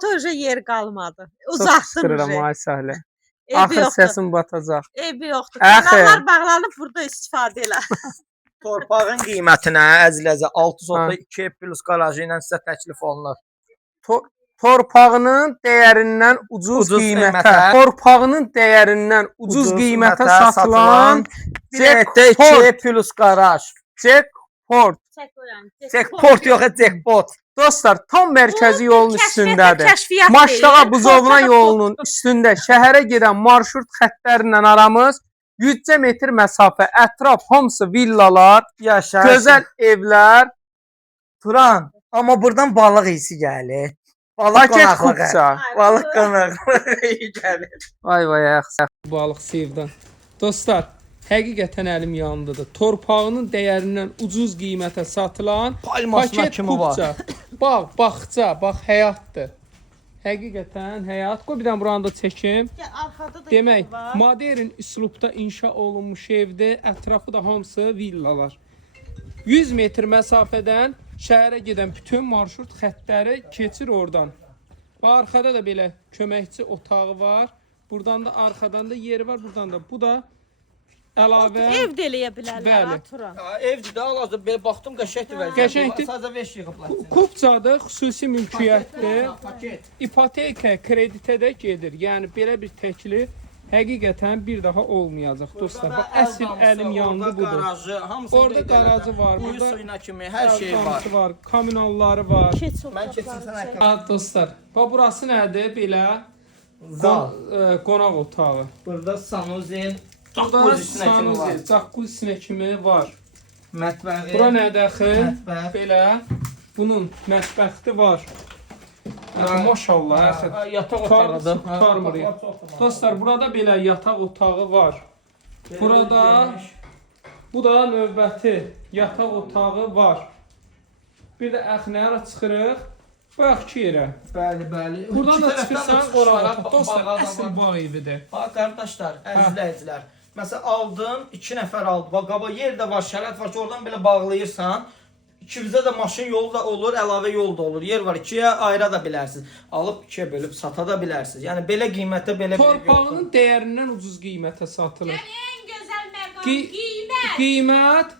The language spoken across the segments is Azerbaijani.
Tekbota yer qalmadı. Çox Uzaqdır sıxıram uje. ay Sahlə. Evi Axır yoxdur. səsim batacaq. Evi yoxdur. Axı. Kanallar bağlanıb burada istifadə elə. Torpağın qiymətinə əziz-əziz 6 Ha. sotda 2 plus qarajı ilə sizə təklif olunur. Torpağının dəyərindən ucuz qiymətə, torpağının dəyərindən ucuz qiymətə satılan Jackpot 2 plus qaraj. Jackpot. Jackpot yox, jackpot. Dostlar, tam mərkəzi yolun üstündədir. Kəşfiyyat Maşdağa Buzovna yolunun üstündə şəhərə gedən marşrut xəttlərindən aramız 100 metr məsafə, ətraf hamısı villalar, Yaşayış. gözəl evlər, Turan, amma buradan balıq isi gəlir. Balıq paket qonaqlığı. kupça. Balıq qonaqlığı gəlir. Vay vay ayaq. Balıq sevdən. Dostlar, həqiqətən əlim yanındadır. Torpağının dəyərindən ucuz qiymətə satılan Palmasına paket kimi var. kupça. Bax, bağça, bax həyatdır. Həqiqətən həyat. Qoy bir dənə buranı da çəkim. Demək, modern üslubda inşa olunmuş evdə ətrafı da hamısı villalar. 100 metr məsafədən şəhərə gedən bütün marşrut xəttləri keçir oradan. Və arxada da belə köməkçi otağı var. Buradan da arxadan da yeri var, buradan da. Bu da əlavə Ev də eləyə bilərlər, Bəli. Turan. Evdir də hal-hazırda belə baxdım qəşəngdir vəziyyəti. Qəşəngdir. Sadəcə 5 yığıblar. Kupçada xüsusi mülkiyyətdir. Paket. İpoteka kreditə də gedir. Yəni belə bir təklif həqiqətən bir daha olmayacaq dostlar. Bax əsl əlim yandı budur. Qarajı, hamısı Orada qarajı var, Burada burada suyuna kimi hər şey var. hamısı var, kommunalları var. Mən keçsin sənə Ha dostlar, bax burası nədir? Belə Zal. qonaq otağı. Burada sanuzel, Burada jacuzzisinə kimi var. jacuzzisinə kimi var. Mətbəx. Bura nə daxil? Mətbəx. Belə bunun mətbəxti var. Maşallah, əxi. Yataq otağıdır. Tutarmır. Dostlar, burada belə yataq otağı var. Burada bu da növbəti yataq otağı var. Bir də əxnəyara çıxırıq. Bayaq ki yerə. Bəli, bəli. Buradan da çıxırsan ora. Dostlar, Dostlar, əsl bağ evidir. bax qardaşlar, əzizləyicilər. Məsələn, aldın, 2 nəfər aldı. Bax, qaba yer də var, şərait var ki, oradan belə bağlayırsan. İkimizdə də maşın yolu da olur, əlavə yol da olur. Yer var, 2-yə ayıra da bilərsiniz. Alıb 2-yə bölüb sata da bilərsiniz. Yəni belə qiymətə belə bir Torpağının dəyərindən ucuz qiymətə satılır. En güzel məqam Qiymət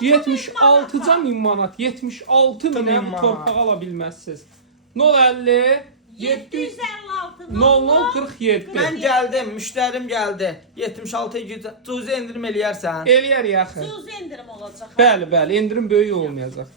76 min manat. 76 minə bu manat. torpağı ala bilməzsiniz. 050 756 0047. Mən gəldim, müştərim gəldi. 76 cüzə endirim eləyərsən. Eləyər yaxı. Söz endirim olacaq. Bəli, bəli, endirim böyük olmayacaq.